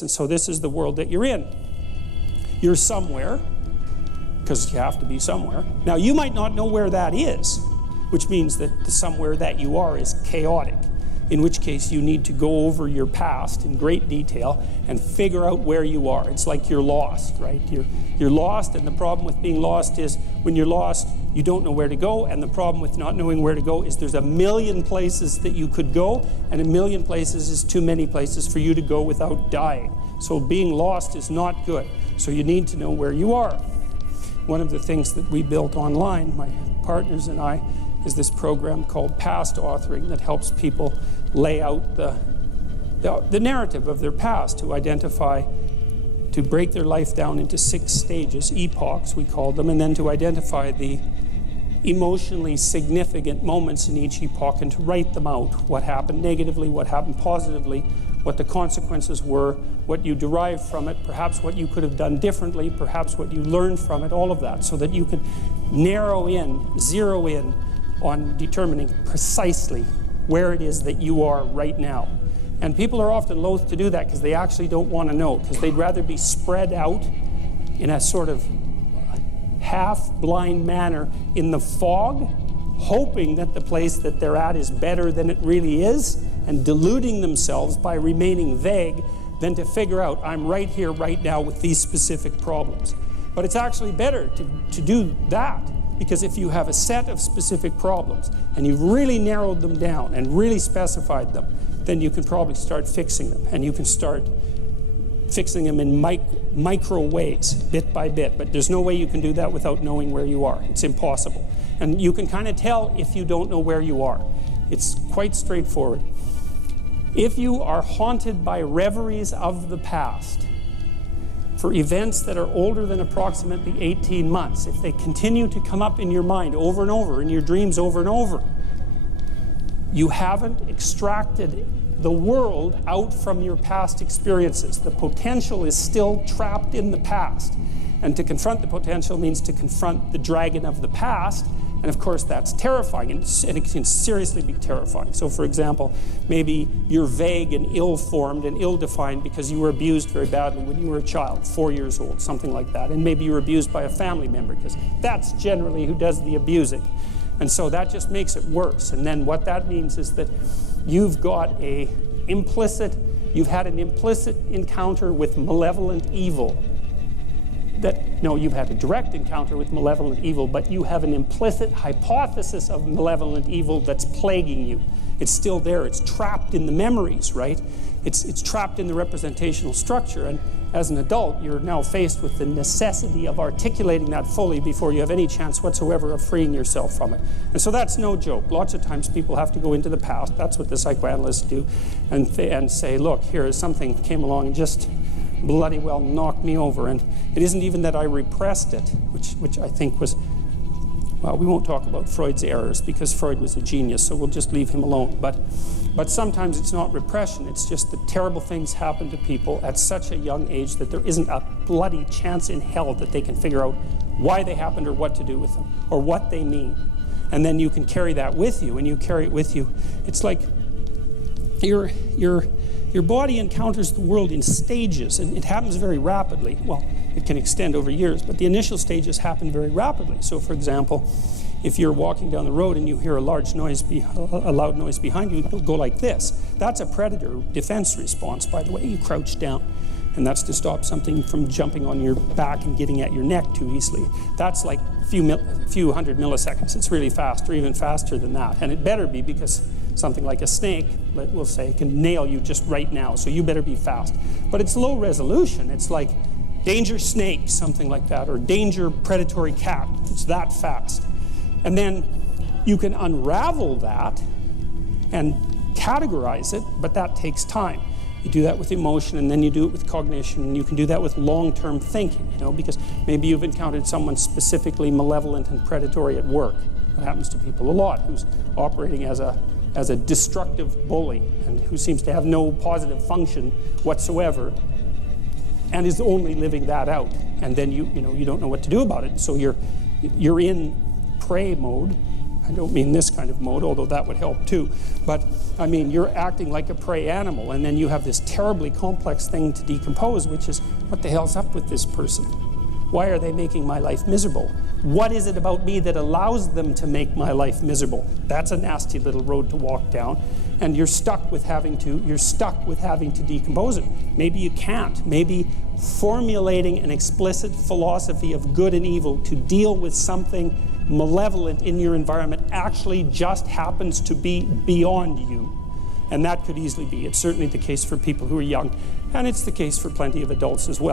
And so this is the world that you're in. You're somewhere, because you have to be somewhere. Now, you might not know where that is, which means that the somewhere that you are is chaotic, in which case you need to go over your past in great detail and figure out where you are. It's like you're lost, right? You're lost, and the problem with being lost is when you're lost, you don't know where to go, and the problem with not knowing where to go is there's a million places that you could go, and a million places is too many places for you to go without dying. So being lost is not good. So you need to know where you are. One of the things that we built online, my partners and I, is this program called Past Authoring that helps people lay out the narrative of their past, to identify, to break their life down into 6 stages, epochs we call them, and then to identify the emotionally significant moments in each epoch and to write them out. What happened negatively, what happened positively, what the consequences were, what you derived from it, perhaps what you could have done differently, perhaps what you learned from it, all of that, so that you can narrow in, zero in on determining precisely where it is that you are right now. And people are often loath to do that because they actually don't want to know, because they'd rather be spread out in a sort of half-blind manner in the fog, hoping that the place that they're at is better than it really is, and deluding themselves by remaining vague, than to figure out, I'm right here, right now, with these specific problems. But it's actually better to do that, because if you have a set of specific problems, and you've really narrowed them down and really specified them, then you can probably start fixing them, and you can start fixing them in micro ways, bit by bit. But there's no way you can do that without knowing where you are. It's impossible. And you can kind of tell if you don't know where you are. It's quite straightforward. If you are haunted by reveries of the past, for events that are older than approximately 18 months, if they continue to come up in your mind over and over, in your dreams over and over, you haven't extracted the world out from your past experiences. The potential is still trapped in the past. And to confront the potential means to confront the dragon of the past. And of course, that's terrifying, and it can seriously be terrifying. So for example, maybe you're vague and ill-formed and ill-defined because you were abused very badly when you were a child, 4 years old, something like that. And maybe you were abused by a family member, because that's generally who does the abusing. And so that just makes it worse. And then what that means is that you've had an implicit encounter with malevolent evil. You've had a direct encounter with malevolent evil, but you have an implicit hypothesis of malevolent evil that's plaguing you. It's still there. It's trapped in the memories, right? It's trapped in the representational structure. And as an adult, you're now faced with the necessity of articulating that fully before you have any chance whatsoever of freeing yourself from it. And so that's no joke. Lots of times people have to go into the past. That's what the psychoanalysts do, and say, look, here is something came along and just bloody well knocked me over. And it isn't even that I repressed it, which I think was, well, we won't talk about Freud's errors because Freud was a genius, so we'll just leave him alone. But sometimes it's not repression, it's just that terrible things happen to people at such a young age that there isn't a bloody chance in hell that they can figure out why they happened or what to do with them or what they mean. And then you can carry that with you, and you carry it with you. It's like your body encounters the world in stages, and it happens very rapidly. Well, it can extend over years, but the initial stages happen very rapidly. So, for example, if you're walking down the road and you hear a loud noise behind you, it'll go like this. That's a predator defense response, by the way. You crouch down, and that's to stop something from jumping on your back and getting at your neck too easily. That's like a few hundred milliseconds. It's really fast, or even faster than that. And it better be, because something like a snake, we'll say, can nail you just right now, so you better be fast. But it's low resolution. It's like danger snake, something like that, or danger predatory cat. It's that fast. And then you can unravel that and categorize it, but that takes time. You do that with emotion, and then you do it with cognition, and you can do that with long-term thinking, because maybe you've encountered someone specifically malevolent and predatory at work. That happens to people a lot, who's operating as a destructive bully and who seems to have no positive function whatsoever and is only living that out. And then you don't know what to do about it. So you're in prey mode, I don't mean this kind of mode, although that would help too. But I mean, you're acting like a prey animal, and then you have this terribly complex thing to decompose, which is, what the hell's up with this person? Why are they making my life miserable? What is it about me that allows them to make my life miserable? That's a nasty little road to walk down, and you're stuck with having to decompose it. Maybe you can't. Maybe formulating an explicit philosophy of good and evil to deal with something malevolent in your environment actually just happens to be beyond you. And that could easily be. It's certainly the case for people who are young, and it's the case for plenty of adults as well.